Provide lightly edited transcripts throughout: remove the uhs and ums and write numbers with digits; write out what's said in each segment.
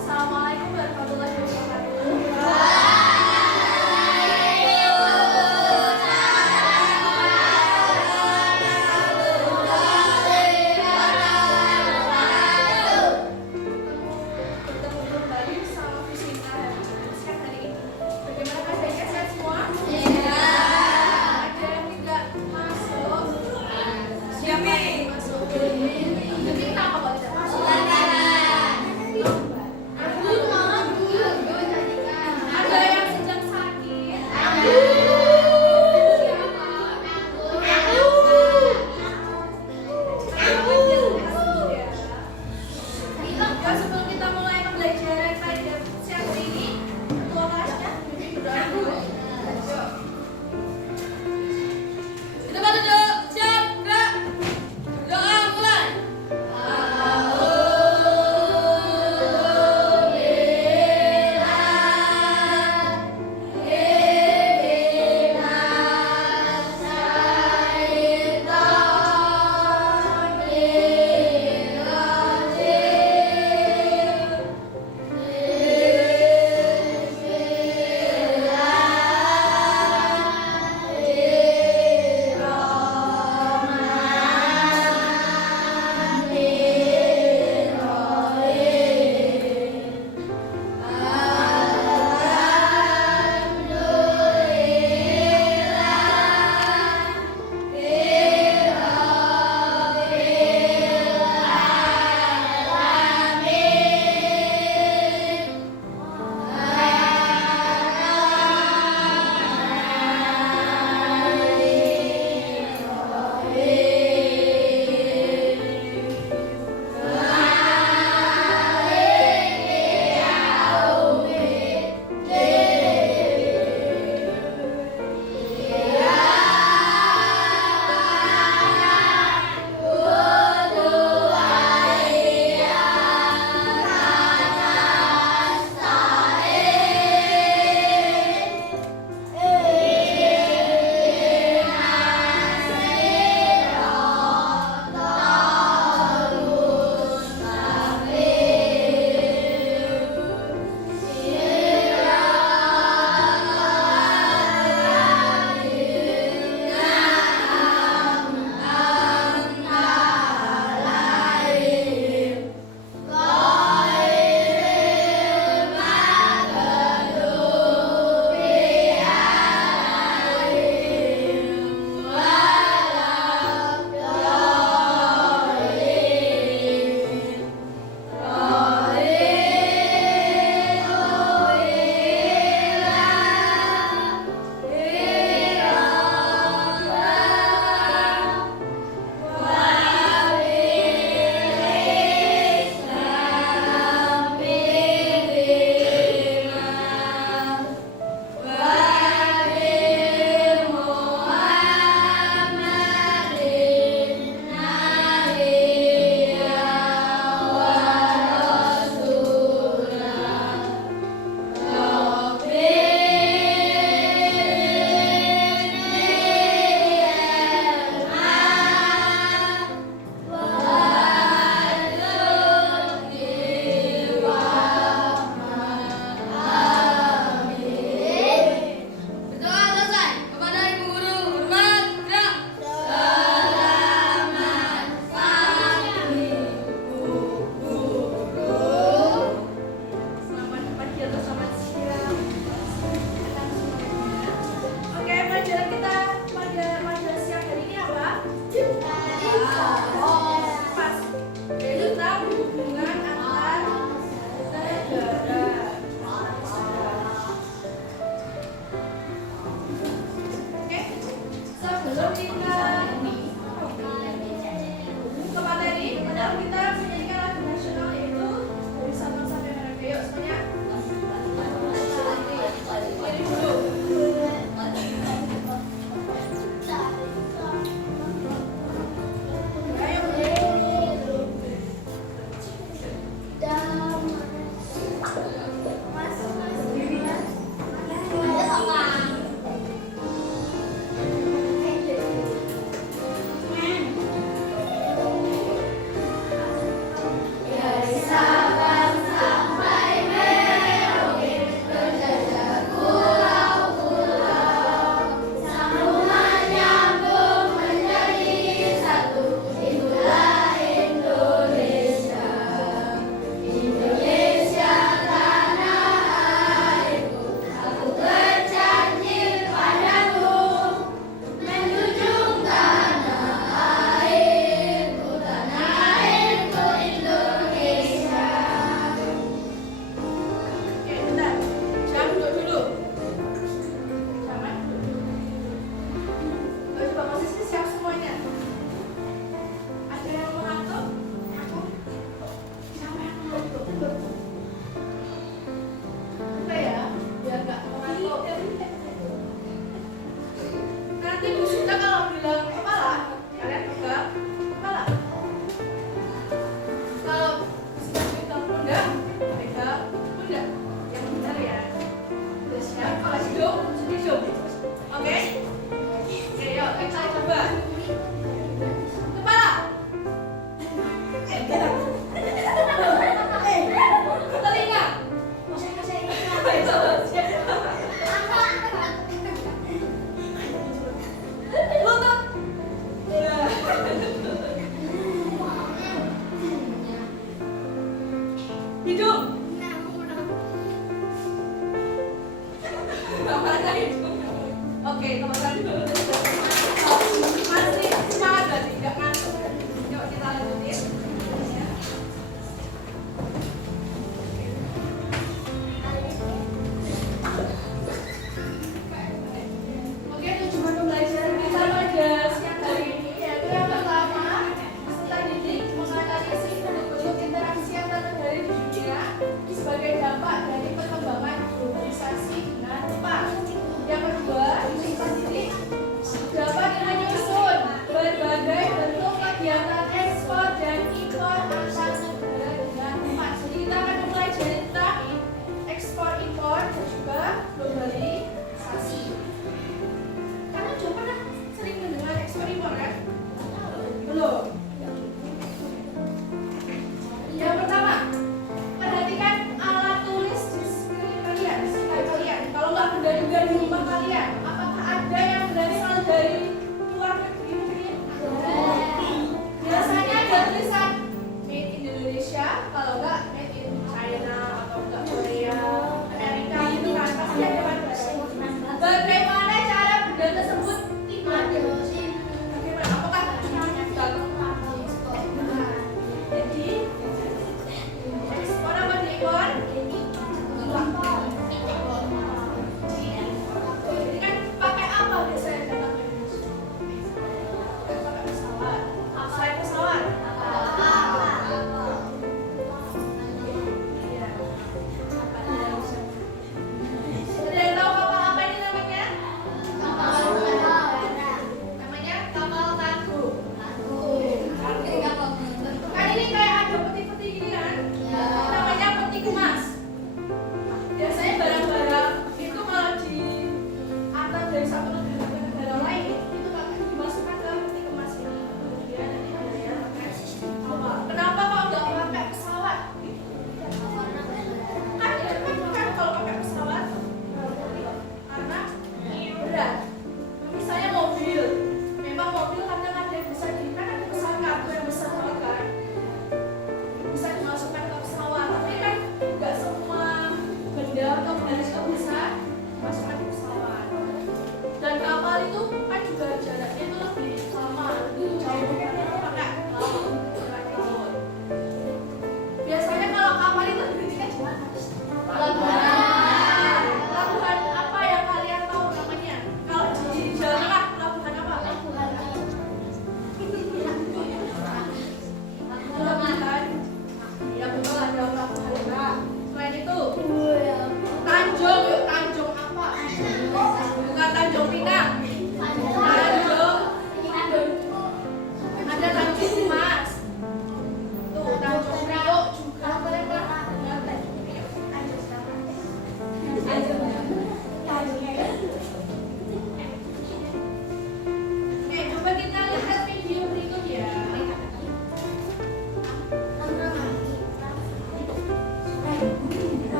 Assalamualaikum warahmatullahi wabarakatuh. Bertemu kembali bersama Visita Siang hari ini. Bagaimana keadaannya, sehat semua? Ada yang tidak masuk? Siapa yang masuk? Jadi kenapa kok tidak masuk? Ada yang sedang sakit? Ya, sebelum kita mulai pembelajaran pada siang hari ini, ketua kelasnya bimbing berdoa dulu. Kita pada duduk, siap, gerak. Doa mulai.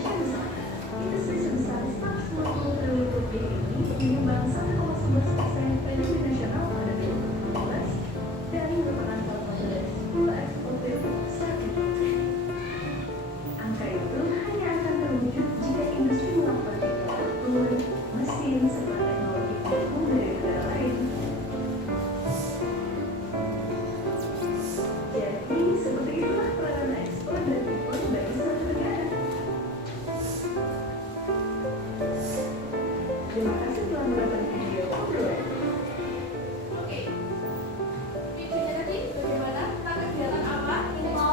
Indonesia misalnya, industri sebesar 150 triliun rupiah ini menyumbang 1,11% PDB nasional pada 2017 dan merupakan salah satu dari 10 eksportir terbesar di dunia. Angka itu hanya akan terwujud jika industri melakukan infrastruktur, mesin, serta teknologi pendukung dari negara lain. Jadi, seperti itulah peranan ekspor dan impor bagi suatu negara. Terima kasih telah menonton video obrolan. Oke. Videonya tadi bagaimana? Tentang kegiatan apa? Ini mau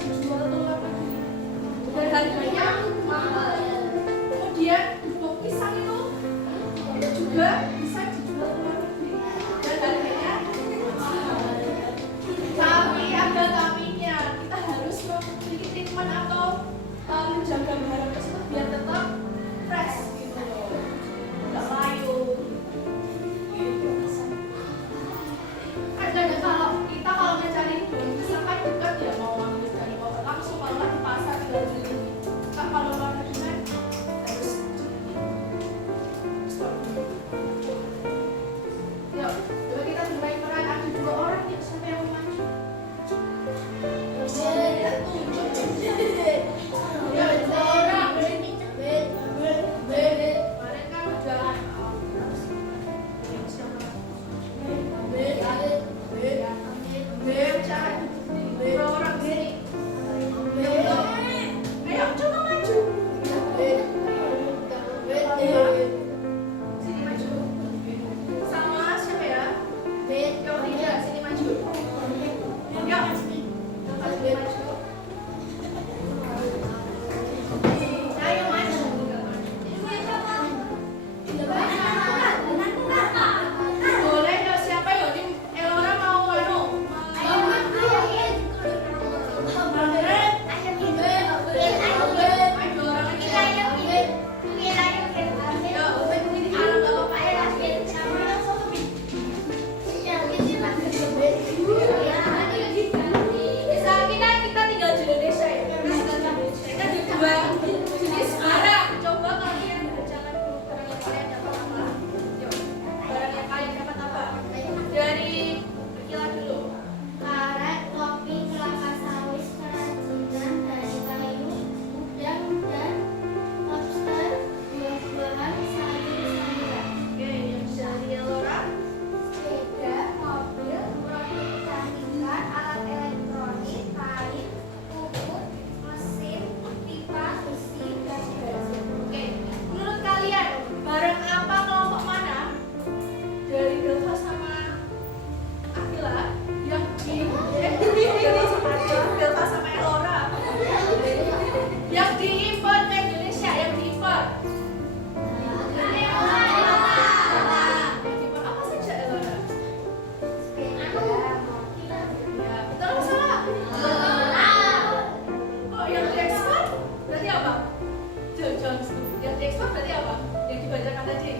dijual ke luar negeri dan harganya mahal. Kemudian buah pisang itu juga bisa dijual ke luar negeri dan harganya mahal. Tapi ada tapinya, kita harus memiliki treatment atau menjaga barang tersebut biar tetap fresh gitu loh, nggak layu. Dan kalau mencari daun pisang kan dekat ya, mau ambil dari bawah langsung, kalau di pasar tinggal beli. Kalau luar negeri kan harus stop. Yuk, coba kita bermain peran. Ada 2 orang yuk, siapa yang mau maju? Ya, 2 orang. Kemarin kan udah orang sini. Ayo coba maju. Sini maju. Sama siapa ya? Yang ketiga sini maju. Yuk. Maju. Ayo maju. Boleh yuk, siapa yuk? Ini Elora mau anu. Kita tinggal di Indonesia ya. Kita di 2 jenis barang. Coba kalian jangan dulu barang yang kalian dapat apa. Yuk, barang yang kalian dapat apa? Dari Akila dulu. Karet, kopi, kelapa sawit, kerajinan dari kayu, udang, dan lobster, buah-buahan, sayur-sayuran. Oke, yang dari Elora. Sepeda, mobil, produk kecantikan, alat elektronik, kain, pupuk, mesin, pipa, besi, dan sebagainya. Oke, menurut kalian barang apa kelompok mana dari Delta sama Akila yang Delta sama Elora yang diimpor ke Indonesia, yang diimpor? Diimpor apa saja Elora? Ya, betul apa salah? Oh, yang diekspor berarti apa? Jangan yang diekspor berarti apa? Yang dibacakan tadi.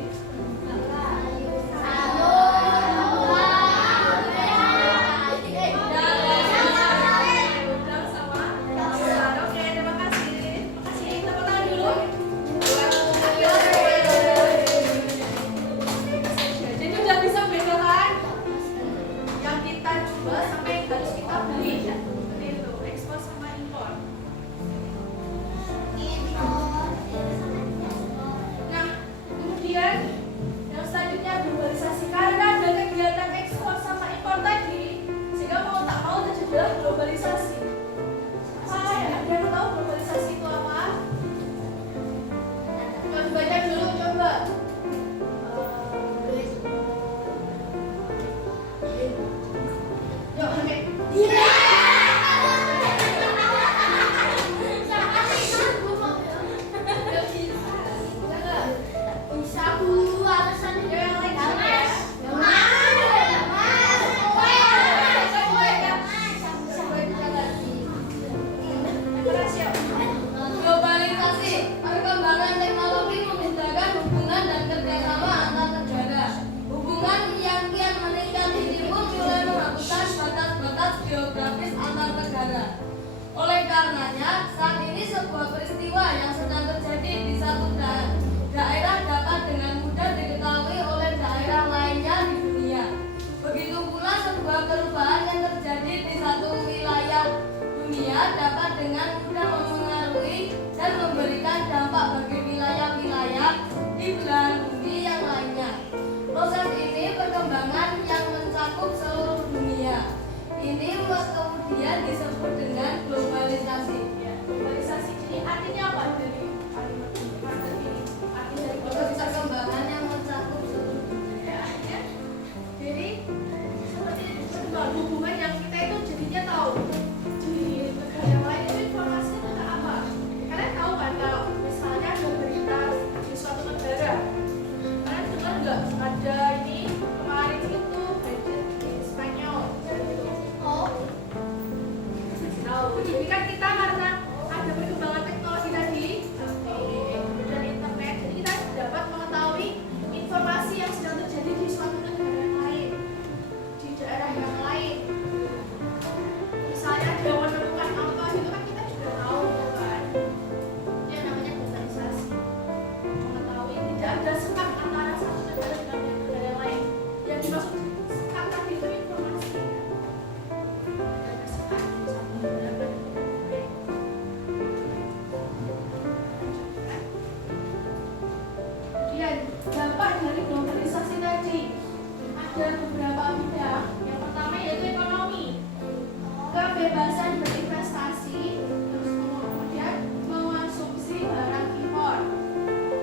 Udang sama sayur. Oke, terima kasih. Makasih. Tepuk tangan dulu. Jadi udah bisa bedakan yang kita jual sama yang harus kita beli. Seperti itu, ekspor sama impor. Nah, kemudian yang selanjutnya globalisasi. Karena ada kegiatan ekspor sama impor tadi, sehingga mau tak mau terjadilah globalisasi. Ada yang tahu globalisasi itu apa? Coba dibaca dulu, coba. Yuk, oke. Bisa dulu alasan Yang lain siapa ya? Globalisasi, perkembangan teknologi memindahkan hubungan dan kerjasama antar negara. Hubungan yang kian meningkat ini pun mulai menghapuskan batas-batas geografis antar negara. Oleh karenanya, saat ini sebuah peristiwa yang sedang terjadi di satu daerah dapat dengan mudah diketahui oleh daerah lainnya di dunia. Begitu pula sebuah perubahan yang terjadi di satu wilayah dunia dapat dengan mudah mempengaruhi dan memberikan dampak bagi wilayah-wilayah di belahan bumi yang lainnya. Proses ini perkembangan yang mencakup seluruh dunia. Ini kemudian disebut dengan globalisasi. Ya, globalisasi ini artinya apa dari kata ini? Arti dari Proses globalisasi. perkembangan yang mencakup seluruh dunia. Ya, artinya jadi seperti hubungan yang kita itu jadinya tahu di negara yang pendidikan kita karena ada perkembangan teknologi tadi, dan internet, jadi kita dapat mengetahui informasi yang sedang terjadi di suatu negara yang lain, di daerah yang lain. Misalnya ada yang menemukan apa gitu kan kita juga tahu kan. Itu yang namanya globalisasi. Mengetahui tidak ada sekat antara satu negara dengan negara yang lain. Yang dimaksud sekat tadi itu informasi. Ada sekat di satu negara dan negara lain. Kemudian dampak dari globalisasi tadi ada beberapa bidang. Yang pertama yaitu ekonomi. Kebebasan berinvestasi, terus kemudian mengonsumsi barang impor.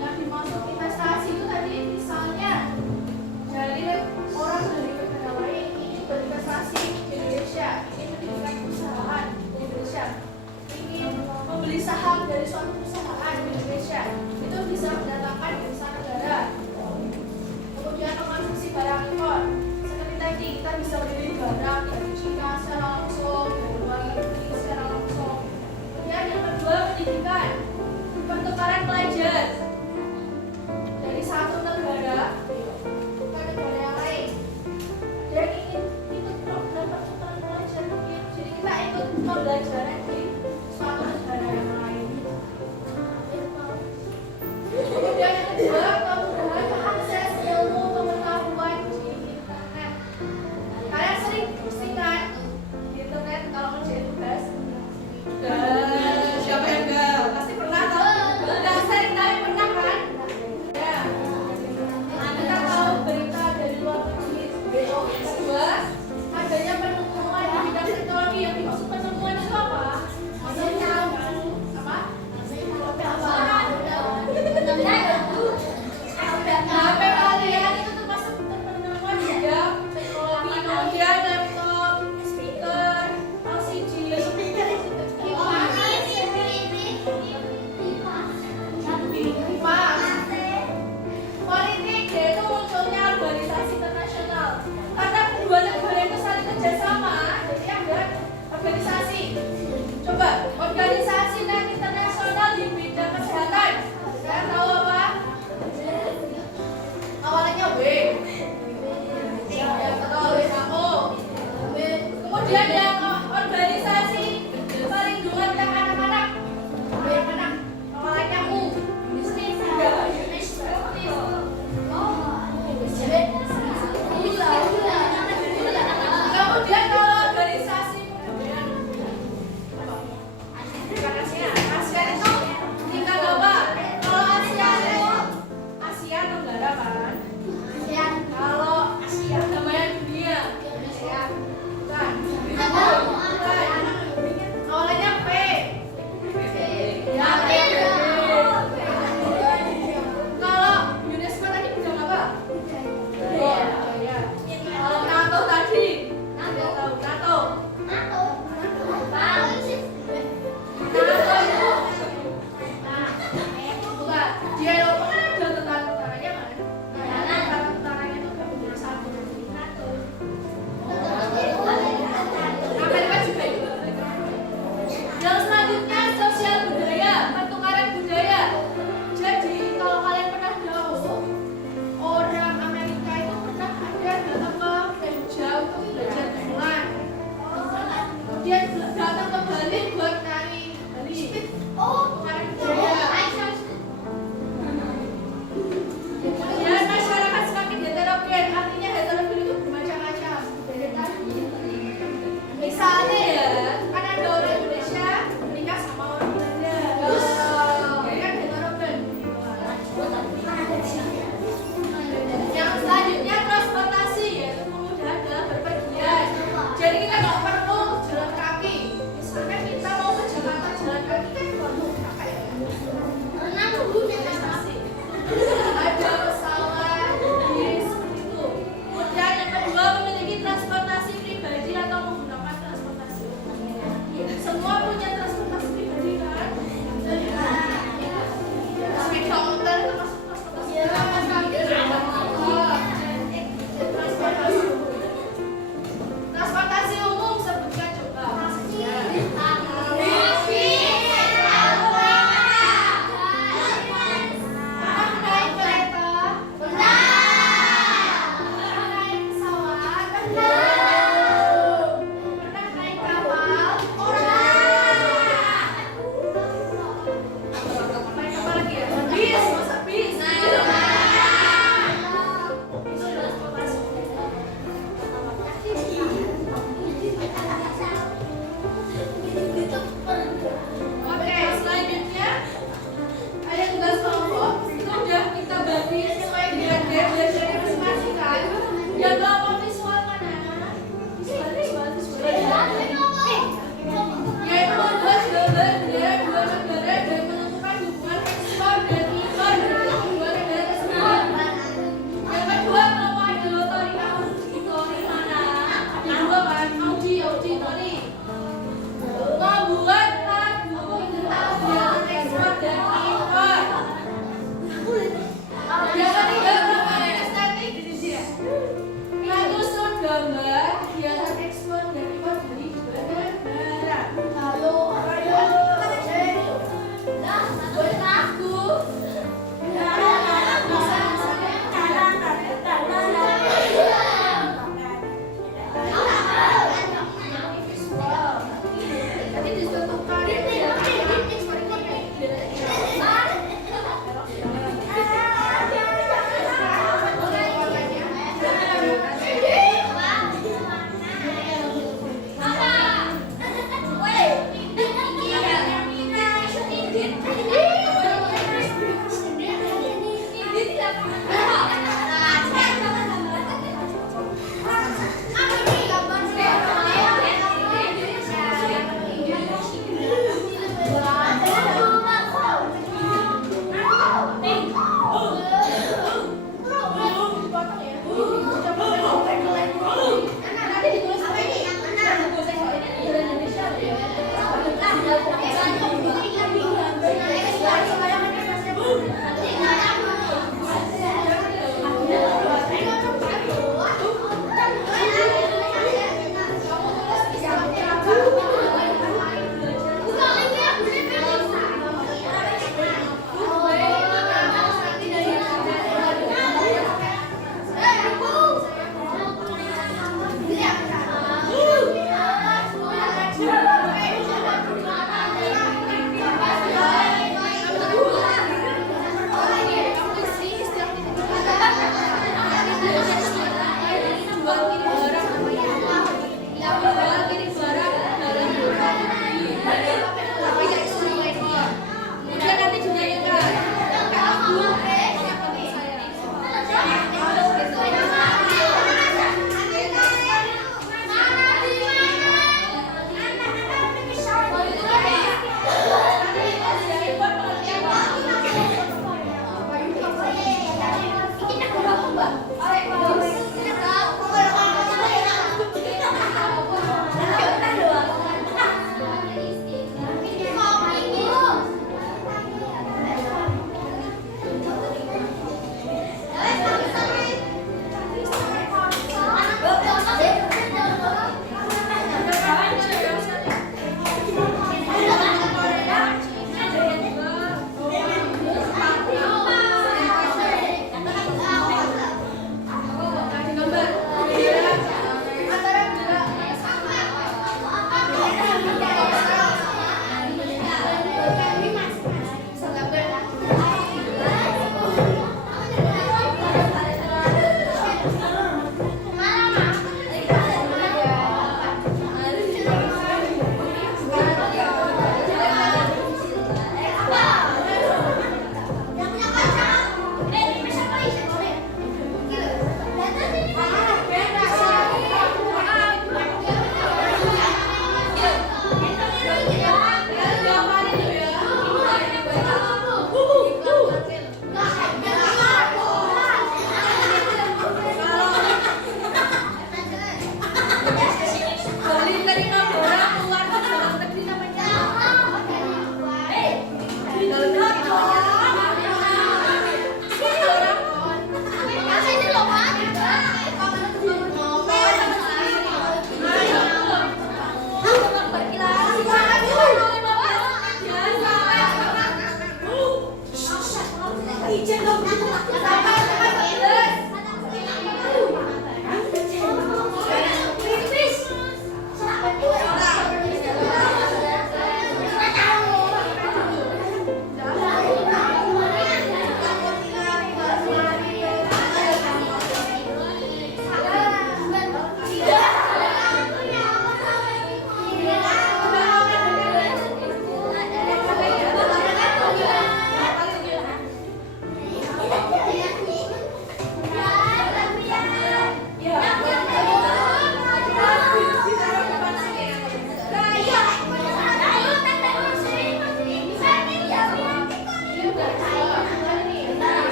Yang dimaksud investasi itu tadi misalnya dari orang dari negara lain ingin berinvestasi di Indonesia, ingin mendirikan perusahaan di Indonesia, ingin membeli saham dari suatu perusahaan di Indonesia, itu bisa mendatangkan devisa negara. Kemudian mengonsumsi barang impor. Seperti tadi kita bisa membeli barang dari Cina secara langsung, dari luar negeri secara langsung. Kemudian yang kedua pendidikan, pertukaran pelajar dari satu negara ke negara yang lain. Ada yang ingin ikut program pertukaran pelajar mungkin, jadi kita ikut pembelajaran di suatu negara yang lain. Kemudian yang kedua kemudahan akses ilmu pengetahuan di internet. Kalian sering browsing kan di internet kalau ngerjain tugas? Siapa yang enggak? Pasti pernah tahu. Enggak sering tapi pernah kan? Ya. Kita tahu berita dari luar negeri. Yang kedua, adanya penemuan di bidang teknologi. Yang dimaksud penemuan itu apa? Apa? HP kalian itu termasuk penemuan di bidang teknologi. Kemudian laptop, speaker, LCD, kipas. Politik yaitu munculnya organisasi internasional. Karena kedua negara itu saling kerjasama, jadi ada organisasi. Coba, organisasi internasional di bidang kesehatan. Saya tahu apa? Awalnya W. Yang betul WHO. Kemudian yang organisasi perlindungan hak anak-anak. Anak-anak. Awalnya U. Kemudian kalau organisasi bukan Asia. Asia itu tingkat apa? Kalau Asia itu Asia Tenggara kan? Kalau Asia namanya dunia. Bukan. Bukan. Awalnya P. Ya, kalau UNESCO tadi bidang apa? Budaya. Kalau NATO tadi? Tidak tahu. NATO. Bukan. Di Eropa kan ada tentara-tentaranya kan? Tentara-tentaranya itu gak menjadi satu jadi NATO. Amerika juga itu. Yang selanjutnya sosial budaya, pertukaran budaya. Jadi kalau kalian pernah tahu, orang Amerika itu pernah ada datang ke Jogja untuk belajar gamelan. Kemudian datang ke Bali buat nari Bali. Nari budaya. Kemudian masyarakat semakin heterogen, artinya heterogen itu bermacam-macam. Misalnya ya, kan ada orang Indonesia menikah sama orang Belanda. Jadi kan heterogen. Yang selanjutnya transportasi, yaitu kemudahan dalam berpergian. Jadi kita nggak perlu jalan kaki.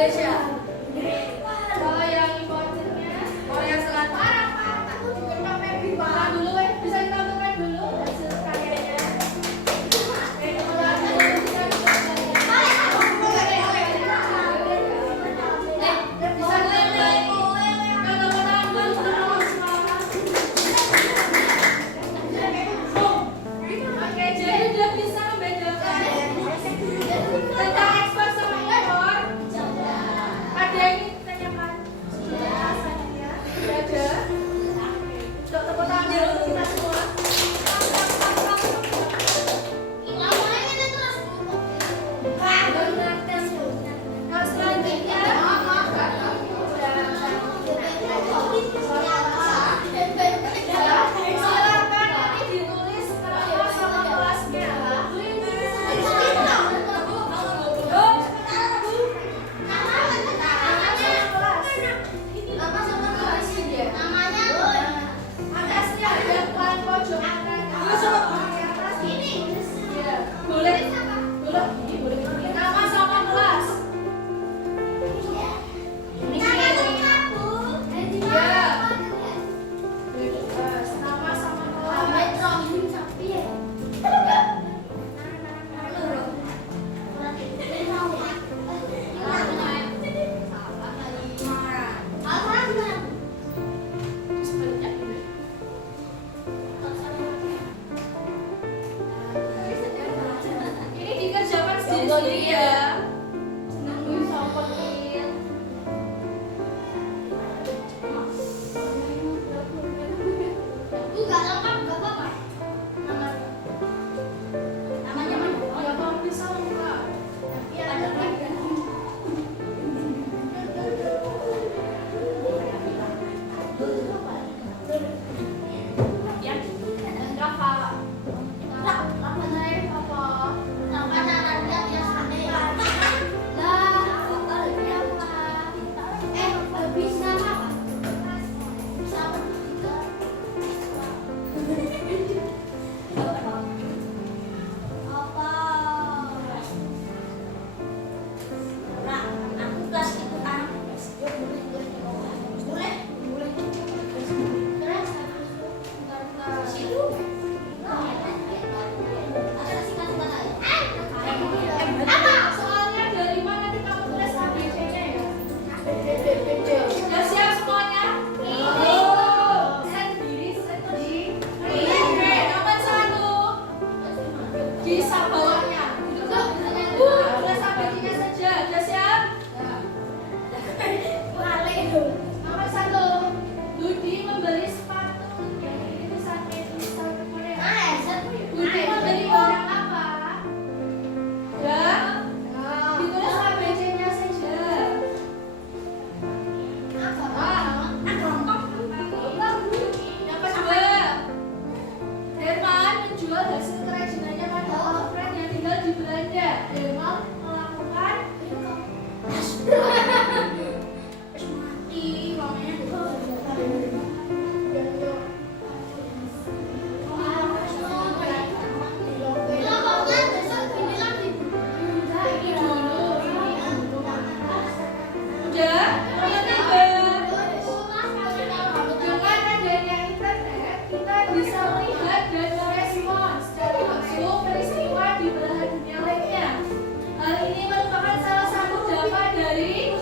Indonesia. Kalau yang importernya Korea Selatan. Tahan dulu, bisa ditampilkan dulu hasil karyanya. Bisa mulai. Kalau tepuk tangan dulu, semangat. Oke, jadi udah bisa membedakan tentang ekspor sama impor. Ada yang ingin ditanyakan? Sudah ada. Untuk tepuk tangan dulu kita semua. Nah, selanjutnya silakan ini ditulis nama sama kelasnya. Atasnya ada paling pojok kanan. Iya, boleh. Boleh. Nama sama kelas. Iya. Nama sama kelas. Sebaliknya gini. Ini dikerjakan sendiri-sendiri ya. Ya, kalau bisa enggak. Ya, enggak Pak. Soalnya dari mana nanti kamu tulis ABC-nya ya? Sudah siap semuanya? Sendiri. Nomor 1 di bawahnya. Tulis ABC-nya saja. Sudah siap? Nomor 1, Budi membeli sepatu yang ini tulisan Korea. Budi membeli barang apa? Ya, ditulis ABC-nya saja. Yang kedua, Herman menjual hasil kerajinannya pada orang friend yang tinggal di Belanda. Herman melakukan udah. Yang ketiga, dengan adanya internet, kita bisa melihat dan merespon secara langsung peristiwa di belahan dunia lainnya. Hal ini merupakan salah satu dampak dari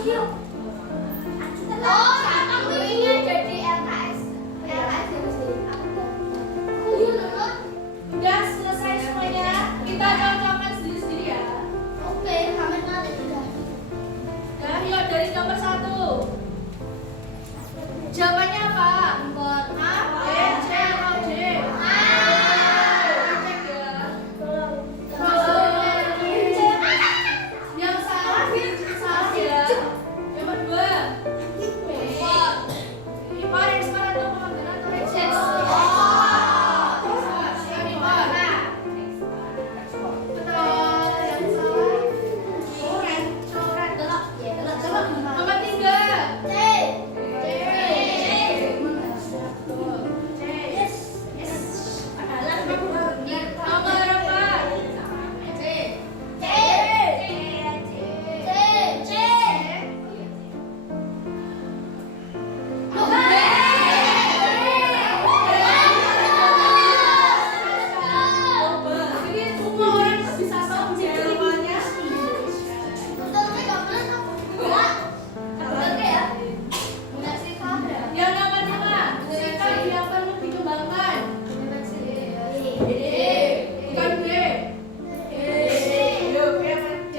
Oh, aku ingin jadi LKS. LKS ya mesti. Aku mau. Udah selesai semuanya. Kita cocokkan sendiri-sendiri ya. Oke, kami nanti sudah. Ya, yuk dari nomor 1. Jawabannya apa? A, B, C, atau D? Cek ya. Yang salah salah ya. Yang kedua, impor ekspor atau pengambilan atau exchange? Yang impor. Betul, yang salah. Coret. Nomor 3. Nomor 4. Jadi semua orang bisa tahu jawabannya. Yang nomor 5, sikap yang perlu dikembangkan. Bukan B. Yuk, yang D.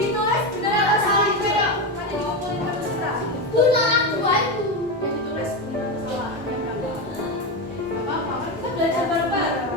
Ditulis benar atau salah? Coba. Nanti dikumpulin satu serta. Ya ditulis benar atau salah. Gak apa-apa, kan kita belajar bareng-bareng.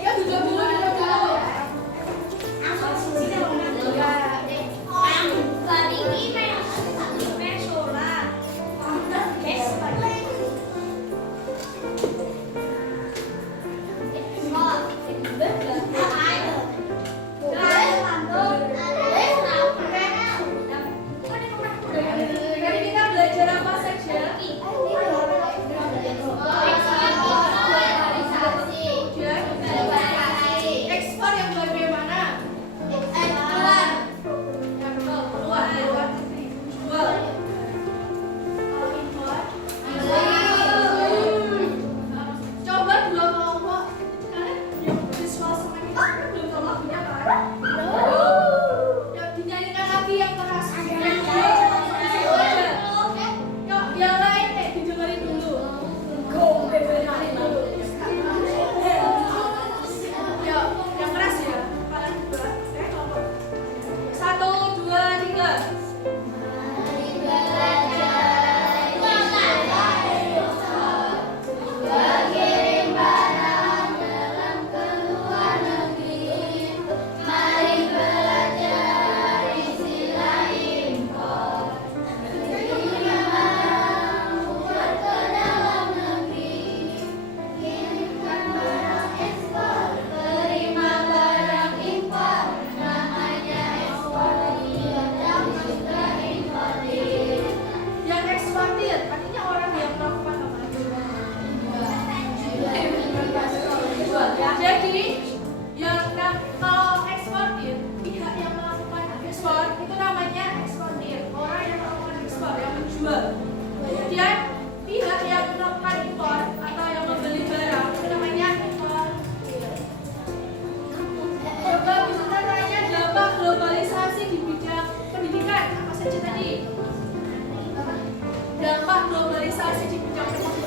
Ya duduk dulu, duduk dulu. Tadi kita belajar apa saja? Ekspor yang bagaimana? Yang keluar negeri. Jual. Kalau impor, coba dua kelompok. Kalian yang visual sama kita kan belum tahu lagunya kan? Ya dinyanyikan lagi yang keras. Yuk, yang lain didengerin dulu. Dengerin dulu. Yuk, yang keras ya. Kalian berdua. Kelompok. 1, 2, 3. Yang eksportir, artinya orang yang melakukan apa? Jadi, yang kalau eksportir, pihak yang melakukan ekspor itu namanya eksportir. Orang yang melakukan ekspor, yang menjual. Kemudian pihak yang melakukan impor atau yang membeli barang itu namanya importir. Coba bisa tanya dampak globalisasi di bidang pendidikan apa saja tadi? Dampak globalisasi di bidang pendidikan.